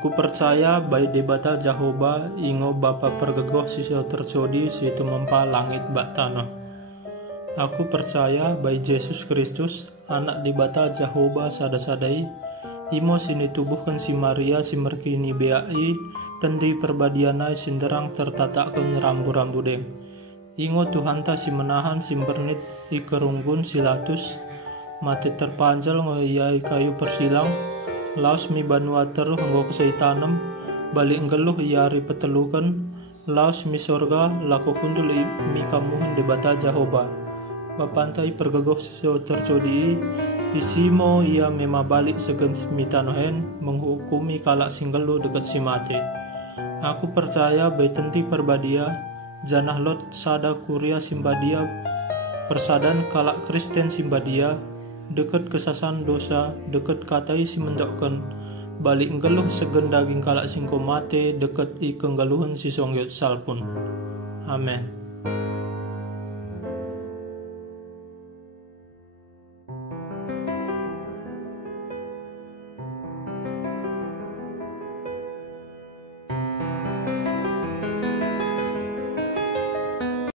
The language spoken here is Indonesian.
Aku percaya baik debata Jahoba ingo bapa pergegoh sisio tercodi situ mempa langit bak tanah. Aku percaya baik Yesus Kristus anak debata Jahoba sada-sadai imo sini tubuhkan si Maria si merkini beai tendi perbadianai sinderang tertatakkan rambu-rambu deng. Ingo Tuhan ta si menahan si bernit i kerunggun silatus mati terpanjal ngoyai kayu persilang laos mi banua teruh nggo kesaitanem balik ngeluh iari petelukan laos mi sorga lako kundul mi kamuhan debata Jahoba bapantai pergegoh sisio tercodi isimo ia mema balik segen mitanohen menghukumi kalak singgelu dekat si mati. Aku percaya baik tenti perbadia janah lot sada kuria simbadia persadan kalak Kristen simbadia deket kesasan dosa deket katai si mendokkan balik ngeluh segen daging kalak singko mate deket i kenggeluhan si songyot salpun. Amen.